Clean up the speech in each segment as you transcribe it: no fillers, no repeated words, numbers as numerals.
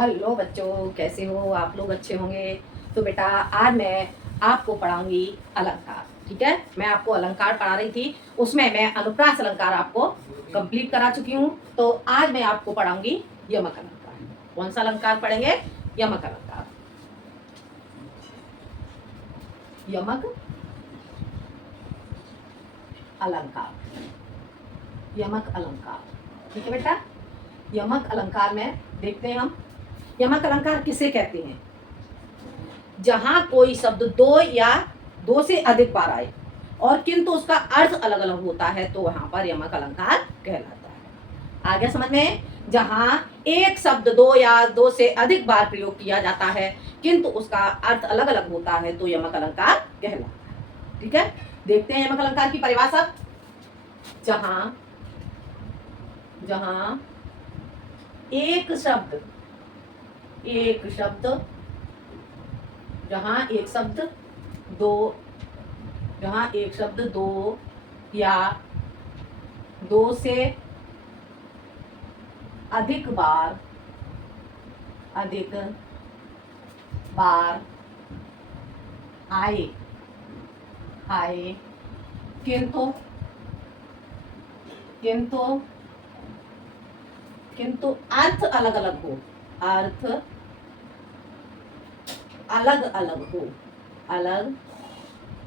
Hello बच्चों, कैसे हो आप लोग? अच्छे होंगे। तो बेटा, आज मैं आपको पढ़ाऊंगी अलंकार। ठीक है, मैं आपको अलंकार पढ़ा रही थी, उसमें मैं अनुप्रास अलंकार आपको कंप्लीट करा चुकी हूँ। तो आज मैं आपको पढ़ाऊंगी यमक अलंकार। कौन सा अलंकार पढ़ेंगे? यमक अलंकार। यमक अलंकार। यमक अलंकार। ठीक है बेटा, यमक अलंकार में देखते हैं हम यमक अलंकार किसे कहते हैं। जहां कोई शब्द दो या दो से अधिक बार आए और किंतु उसका अर्थ अलग अलग होता है तो वहां पर यमक अलंकार कहलाता है। आगे समझ में? जहां एक शब्द दो या दो से अधिक बार प्रयोग किया जाता है किंतु उसका अर्थ अलग अलग होता है तो यमक अलंकार कहलाता है। ठीक है, देखते हैं यमक अलंकार की परिभाषा। जहां जहां एक शब्द जहां एक शब्द दो जहां एक शब्द दो या दो से अधिक बार आए किंतु किंतु किंतु अर्थ अलग अलग हो अर्थ अलग अलग हो अलग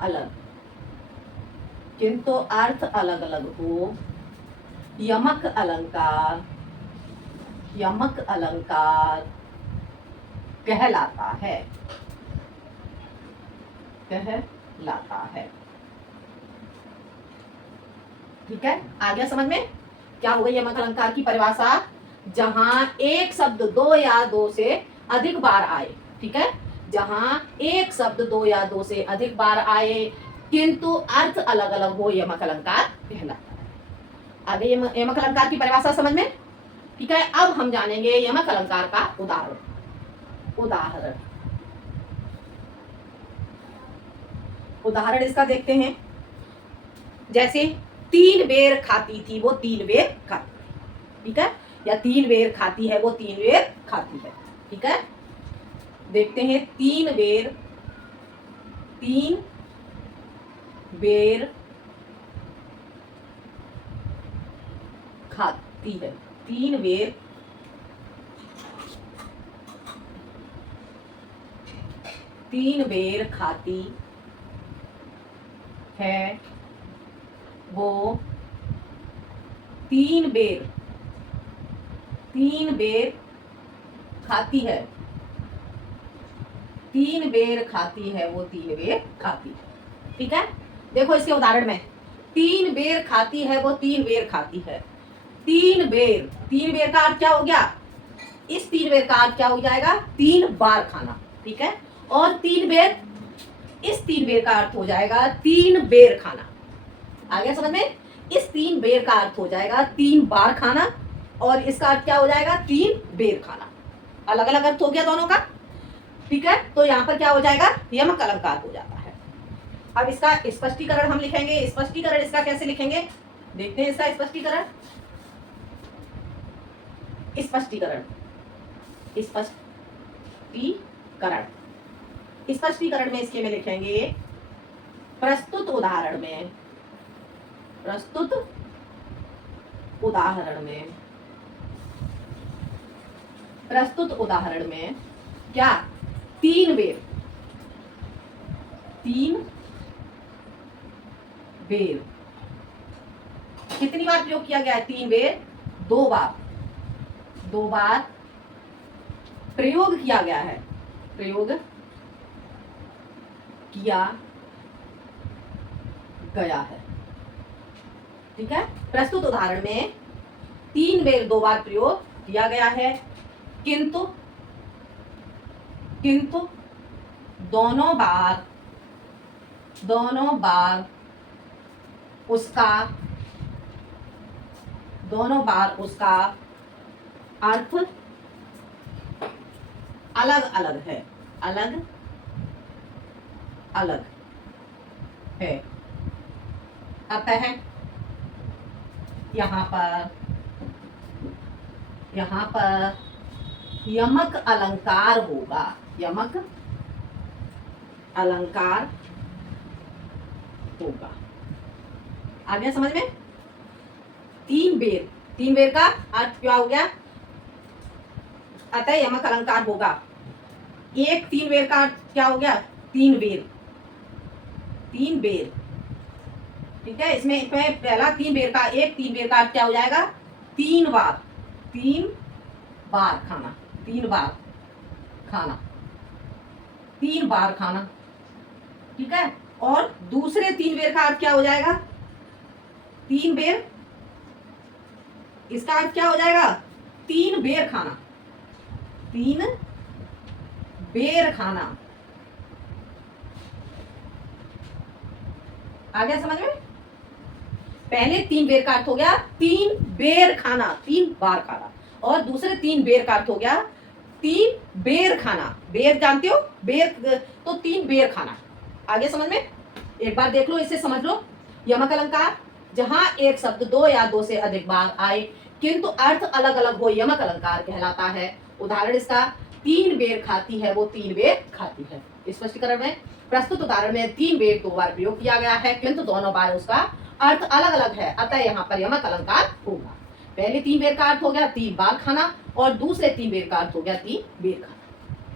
अलग किंतु अर्थ अलग अलग हो यमक अलंकार कहलाता है। ठीक है, आ गया समझ में? क्या हो गई यमक अलंकार की परिभाषा? जहां एक शब्द दो या दो से अधिक बार आए। ठीक है, जहां एक शब्द दो या दो से अधिक बार आए किंतु अर्थ अलग अलग हो यमक अलंकार कहलाता है। आगे यमक अलंकार की परिभाषा समझ में? ठीक है, अब हम जानेंगे यमक अलंकार का उदाहरण इसका देखते हैं। जैसे 3 बेर खाती थी वो 3 बेर खाती। ठीक है, या 3 बेर खाती है वो 3 बेर खाती है। ठीक है, देखते हैं 3 बेर खाती है। 3 बेर खाती है वो 3 बेर खाती है। 3 बेर खाती है वो 3 बेर खाती है। ठीक है, देखो इसके उदाहरण में 3 बेर खाती है वो 3 बेर खाती है। 3 बेर का अर्थ क्या हो गया? इस 3 बेर का अर्थ क्या हो जाएगा? 3 बार खाना। ठीक है, और 3 बेर, इस 3 बेर का अर्थ हो जाएगा 3 बेर खाना। आ गया समझ में? इस 3 बेर का अर्थ हो जाएगा 3 बार खाना और इसका अर्थ क्या हो जाएगा? 3 बेर खाना। अलग अलग अर्थ हो गया दोनों का। ठीक है, तो यहाँ पर क्या हो जाएगा? यमक अलंकार हो जाता है। अब इसका स्पष्टीकरण हम लिखेंगे। स्पष्टीकरण इसका कैसे लिखेंगे? देखते हैं इसका स्पष्टीकरण। स्पष्टीकरण में इसके में लिखेंगे प्रस्तुत उदाहरण में क्या? 3 बेर कितनी बार प्रयोग किया गया है? 3 बेर, 2 बार प्रयोग किया गया है। ठीक है, प्रस्तुत उदाहरण में 3 बेर 2 बार प्रयोग किया गया है किंतु दोनों बार उसका अर्थ अलग अलग है। अतः यहाँ पर यमक अलंकार होगा, यमक अलंकार होगा। आ गया समझ में? तीन बेर, तीन बेर का अर्थ क्या हो गया? अतः यमक अलंकार होगा। एक तीन बेर का अर्थ क्या हो गया? तीन बेर, तीन बेर। ठीक है, इसमें पहला तीन बेर का, एक तीन बेर का अर्थ क्या हो जाएगा? तीन बार, तीन बार खाना, तीन बार खाना, तीन बार खाना। ठीक है, और दूसरे तीन बेर का अर्थ क्या हो जाएगा? तीन बेर, इसका अर्थ क्या हो जाएगा? तीन बेर खाना, तीन बेर खाना। आ गया समझ में? पहले तीन बेर का अर्थ हो गया तीन बेर खाना, तीन बार खाना, और दूसरे तीन बेर का अर्थ हो गया तीन बेर खाना। बेर जानते हो? बेर, तो तीन बेर खाना। आगे समझ में? एक बार देख लो, इसे समझ लो। यमक अलंकार, जहां एक शब्द दो या दो से अधिक बार आए किंतु अर्थ अलग अलग हो, यमक अलंकार कहलाता है। उदाहरण इसका, तीन बेर खाती है वो तीन बेर खाती है। स्पष्टीकरण में, प्रस्तुत उदाहरण में तीन बेर दो बार प्रयोग किया गया है किंतु दोनों बार उसका अर्थ अलग अलग है, अतः यहाँ पर यमक अलंकार होगा। पहले तीन बेर का अर्थ हो गया तीन बार खाना, और दूसरे तीन बेर का अर्थ हो गया तीन बेर खाना।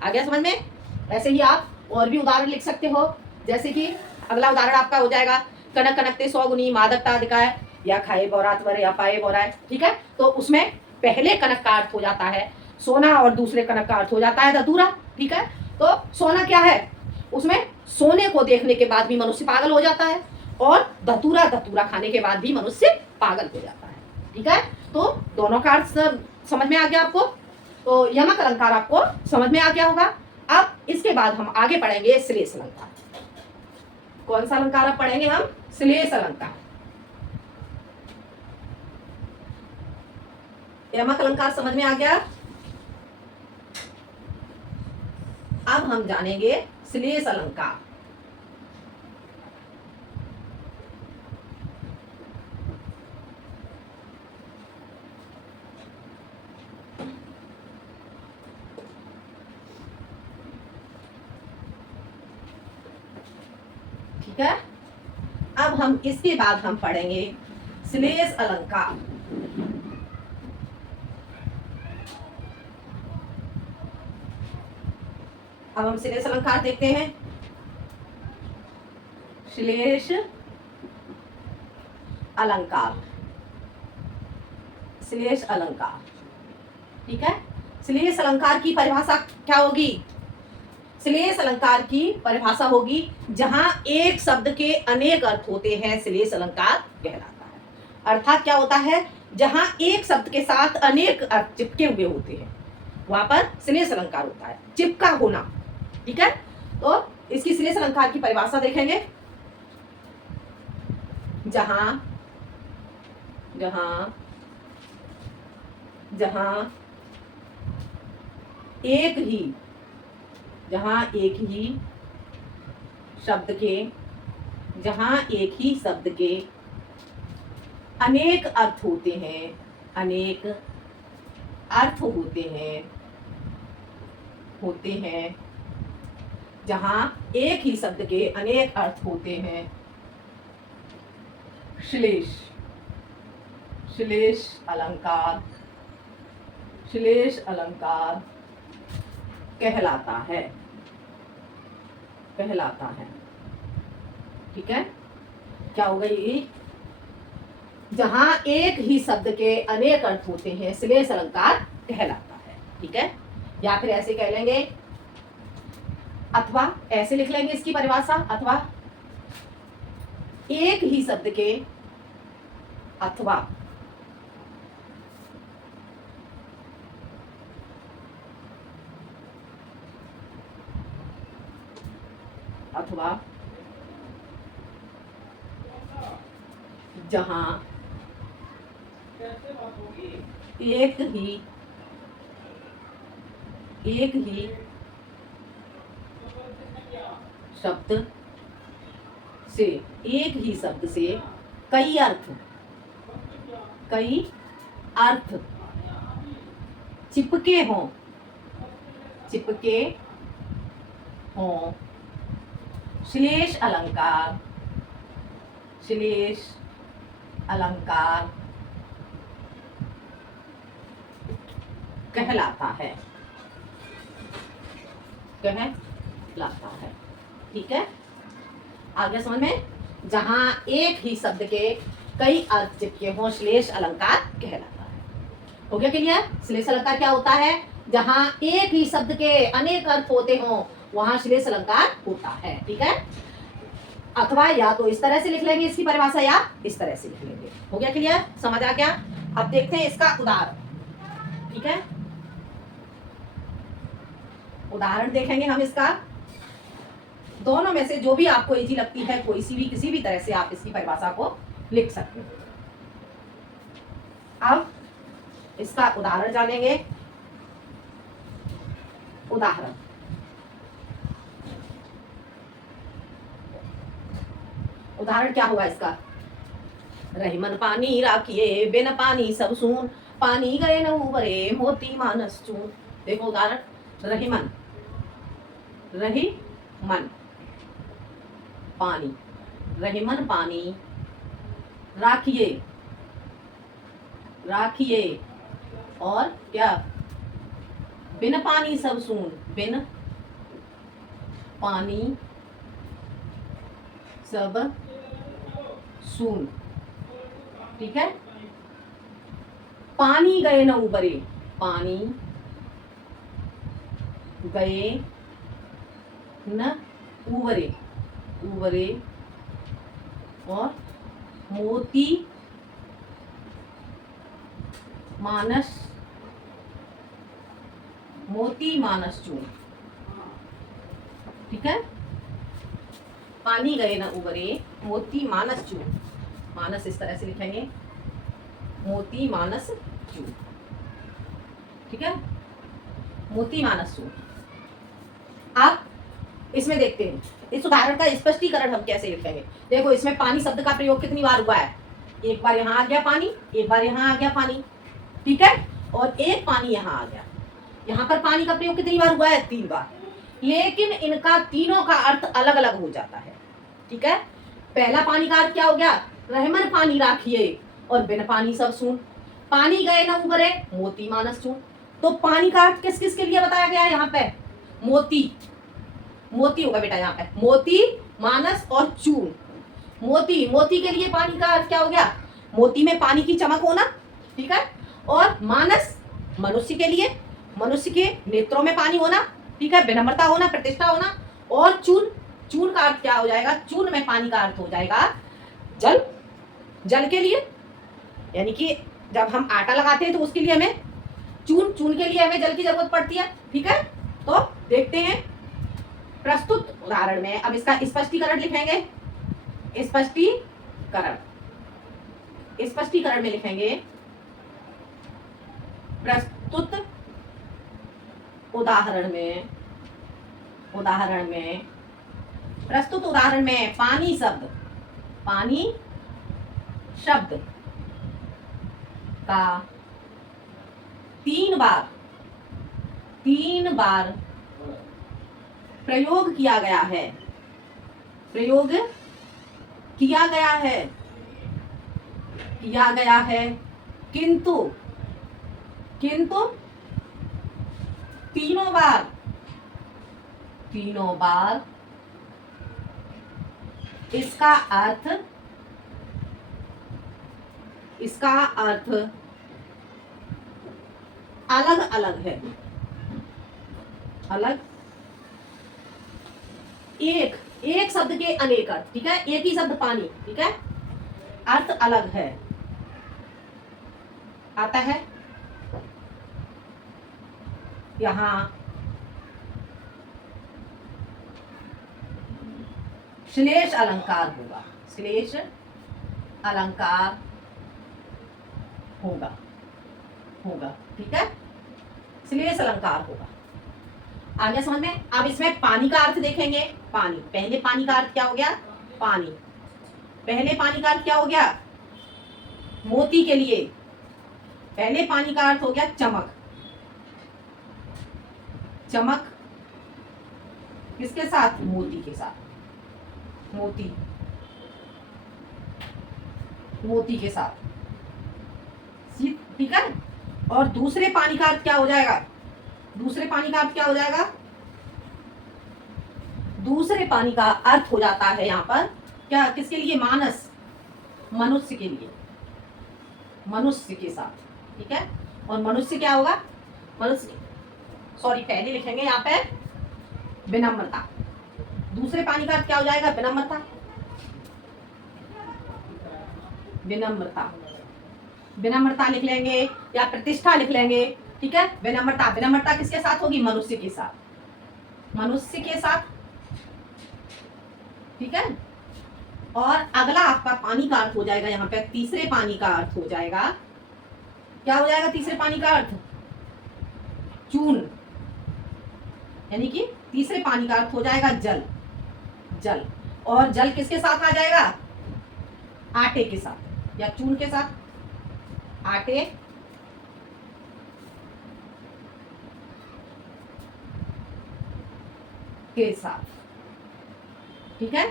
आ गया समझ में? ऐसे ही आप और भी उदाहरण लिख सकते हो, जैसे कि अगला उदाहरण आपका हो जाएगा, कनक कनकते सौ गुनी मादकता अधिकाय, या खाए बोरातवर या पाए बोराय। ठीक है, तो उसमें पहले कनक का अर्थ हो जाता है सोना और दूसरे कनक का अर्थ हो जाता है धतूरा। ठीक है, तो सोना क्या है? उसमें सोने को देखने के बाद भी मनुष्य पागल हो जाता है, और धतूरा, धतूरा खाने के बाद भी मनुष्य पागल हो जाता है। ठीक है, तो दोनों का अर्थ समझ में आ गया आपको? तो यमक अलंकार आपको समझ में आ गया होगा। अब इसके बाद हम आगे पढ़ेंगे श्लेष अलंकार। कौन सा अलंकार अब पढ़ेंगे हम? श्लेष अलंकार। यमक अलंकार समझ में आ गया। अब हम जानेंगे श्लेष अलंकार। ठीक है, अब हम इसके बाद हम पढ़ेंगे श्लेष अलंकार। अब हम श्लेष अलंकार देखते हैं। श्लेष अलंकार, श्लेष अलंकार। ठीक है, श्लेष अलंकार की परिभाषा क्या होगी? श्लेष अलंकार की परिभाषा होगी, जहां एक शब्द के अनेक अर्थ होते हैं श्लेष अलंकार कहलाता है। अर्थात क्या होता है? जहां एक शब्द के साथ अनेक अर्थ चिपके हुए होते हैं वहां पर श्लेष अलंकार होता है, चिपका होना। ठीक है, तो इसकी श्लेष अलंकार की परिभाषा देखेंगे। जहां जहां जहां एक ही शब्द के, जहां एक ही शब्द के अनेक अर्थ होते हैं, अनेक अर्थ होते हैं, जहां एक ही शब्द के अनेक अर्थ होते हैं, श्लेष अलंकार कहलाता है। ठीक है, क्या होगा ये? जहां एक ही शब्द के अनेक अर्थ होते हैं श्लेष अलंकार कहलाता है। ठीक है, या फिर ऐसे कह लेंगे, अथवा ऐसे लिख लेंगे इसकी परिभाषा, अथवा एक ही शब्द के, अथवा जहां एक ही शब्द से, एक ही शब्द से कई अर्थ चिपके हों, चिपके हों, श्लेष अलंकार, श्लेष अलंकार कहलाता है, कहलाता है। ठीक है, आगे समझ में, जहां एक ही शब्द के कई अर्थ चिपके हों, श्लेष अलंकार कहलाता है। हो गया क्लियर? श्लेष अलंकार क्या होता है? जहां एक ही शब्द के अनेक अर्थ होते हों वहां श्लेष अलंकार होता है। ठीक है, अथवा या तो इस तरह से लिख लेंगे इसकी परिभाषा, या इस तरह से लिख लेंगे। हो गया क्लियर? समझ आ गया? अब देखते हैं इसका उदाहरण। ठीक है, उदाहरण देखेंगे हम इसका। दोनों में से जो भी आपको इजी लगती है, कोई सी भी किसी भी तरह से आप इसकी परिभाषा को लिख सकते हैं। अब इसका उदाहरण जानेंगे। उदाहरण, उदाहरण क्या हुआ इसका? रहीमन पानी राखिए, बिन पानी सब सून, पानी गए न उबरे, मोती मानस चून। देखो उदाहरण, रहीमन, रहीमन पानी, रहीमन पानी राखिए, राखिए, और क्या? बिन पानी सब सून, बिन पानी सब सून। ठीक है, पानी गए न उबरे, पानी गए न उबरे, उबरे, और मोती मानस, मोती मानस चून। ठीक है, पानी गए न उबरे, मोती मानस चून। मानस इस तरह से लिखेंगे, मोती मानस चून। ठीक है, मोती मानस चून। आप इसमें देखते हैं इस उदाहरण का स्पष्टीकरण हम कैसे लिखेंगे। देखो इसमें पानी शब्द का प्रयोग कितनी बार हुआ है? एक बार यहाँ आ गया पानी, एक बार यहाँ आ गया पानी। ठीक है, और एक पानी यहाँ आ गया। यहाँ पर पानी का प्रयोग कितनी बार हुआ है? 3 बार। लेकिन इनका तीनों का अर्थ अलग अलग हो जाता है। ठीक है, पहला पानी का अर्थ क्या हो गया? रहमन पानी राखिए, और बिन पानी सब सून, पानी गए न उबरे, मोती मानस चून। तो पानी का अर्थ किस किस के लिए बताया गया है यहाँ पे? मोती, मोती होगा बेटा यहाँ पे, मोती मानस और चून। मोती, मोती के लिए पानी का अर्थ क्या हो गया? मोती में पानी की चमक होना। ठीक है, और मानस मनुष्य के लिए, मनुष्य के नेत्रों में पानी होना। ठीक है, विनम्रता होना, प्रतिष्ठा होना। और चून, चून का अर्थ क्या हो जाएगा? चून में पानी का अर्थ हो जाएगा जल, जल के लिए, यानी कि जब हम आटा लगाते हैं तो उसके लिए हमें चून, चून के लिए हमें जल की जरूरत पड़ती है। ठीक है, तो देखते हैं प्रस्तुत उदाहरण में। अब इसका स्पष्टीकरण लिखेंगे। स्पष्टीकरण, स्पष्टीकरण में लिखेंगे प्रस्तुत उदाहरण में, उदाहरण में, प्रस्तुत उदाहरण में पानी शब्द, पानी शब्द का 3 बार, 3 बार प्रयोग किया गया है, प्रयोग किया गया है, किया गया है, किंतु, किंतु तीनों बार, तीनों बार इसका अर्थ, इसका अर्थ अलग अलग है, अलग, एक, एक शब्द के अनेक अर्थ। ठीक है, एक ही शब्द पानी, ठीक है, अर्थ अलग है, आता है। यहां श्लेष अलंकार होगा, श्लेष अलंकार होगा, होगा। ठीक है, श्लेष अलंकार होगा। आगे समझ में। अब इसमें पानी का अर्थ देखेंगे। पानी, पहले पानी का अर्थ क्या हो गया? पानी, पहले पानी का अर्थ क्या हो गया? मोती के लिए पहले पानी का अर्थ हो गया चमक, चमक किसके साथ? मोती के साथ। मोती, मोती के साथ, ठीक है। और दूसरे पानी का अर्थ क्या हो जाएगा? दूसरे पानी का अर्थ क्या हो जाएगा? दूसरे पानी का अर्थ हो जाता है यहाँ पर क्या, किसके लिए? मानस, मनुष्य के लिए, मनुष्य के साथ, ठीक है। और मनुष्य क्या होगा? मनुष्य, सॉरी पहले लिखेंगे यहाँ पे विनम्रता। दूसरे पानी का अर्थ क्या हो जाएगा? विनम्रता, विनम्रता, विनम्रता लिख लेंगे या प्रतिष्ठा लिख लेंगे, ठीक है। विनम्रता, विनम्रता किसके साथ होगी? मनुष्य के साथ, मनुष्य के साथ, ठीक है। और अगला आपका पानी का अर्थ हो जाएगा यहाँ पे, तीसरे पानी का अर्थ हो जाएगा, क्या हो जाएगा तीसरे पानी का अर्थ? चून, यानी कि तीसरे पानी का अर्थ हो जाएगा जल, जल। और जल किसके साथ आ जाएगा? आटे के साथ या चून के साथ, आटे के साथ, ठीक है।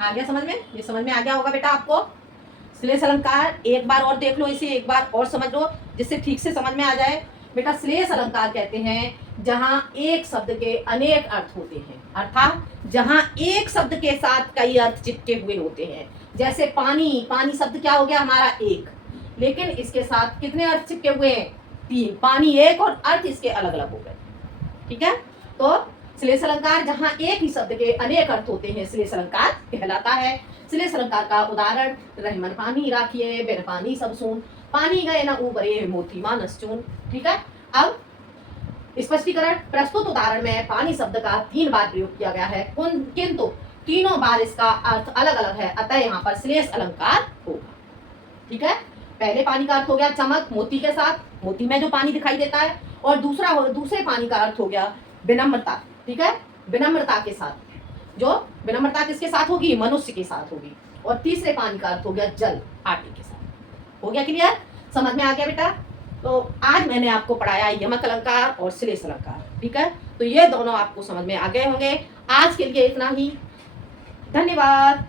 आ गया समझ में? ये समझ में आ गया होगा बेटा आपको। श्लेष अलंकार एक बार और देख लो, इसे एक बार और समझ लो जिससे ठीक से समझ में आ जाए। बेटा श्लेष अलंकार कहते हैं जहां एक शब्द के अनेक अर्थ होते हैं, अर्थात जहां एक शब्द के साथ कई अर्थ चिपके हुए होते हैं। जैसे पानी, पानी शब्द क्या हो गया हमारा? एक, लेकिन इसके साथ कितने अर्थ चिपके हुए हैं? तीन। पानी एक और अर्थ इसके अलग अलग हो गए, ठीक है। तो श्लेष अलंकार जहां एक ही शब्द के अनेक अर्थ होते हैं श्लेष अलंकार कहलाता है। श्लेष अलंकार का उदाहरण रहमन पानी राखिए, बिन पानी सब सून, पानी गए न उबरे मोती मानस चून, ठीक है। अब स्पष्टीकरण, प्रस्तुत उदाहरण में पानी शब्द का 3 बार प्रयोग किया गया है, किंतु तीनों बार इसका अर्थ अलग अलग है, अतः यहाँ पर श्लेष अलंकार होगा, ठीक है। पहले पानी का अर्थ हो गया चमक, मोती के साथ, मोती में जो पानी दिखाई देता है। और दूसरे पानी का अर्थ हो गया विनम्रता, ठीक है, विनम्रता के साथ। जो विनम्रता किसके साथ होगी? मनुष्य के साथ होगी। और तीसरे पानी का अर्थ हो गया जल, आटे के साथ। हो गया क्लियर? समझ में आ गया बेटा? तो आज मैंने आपको पढ़ाया यमक अलंकार और श्लेष अलंकार, ठीक है। तो ये दोनों आपको समझ में आ गए होंगे। आज के लिए इतना ही, धन्यवाद।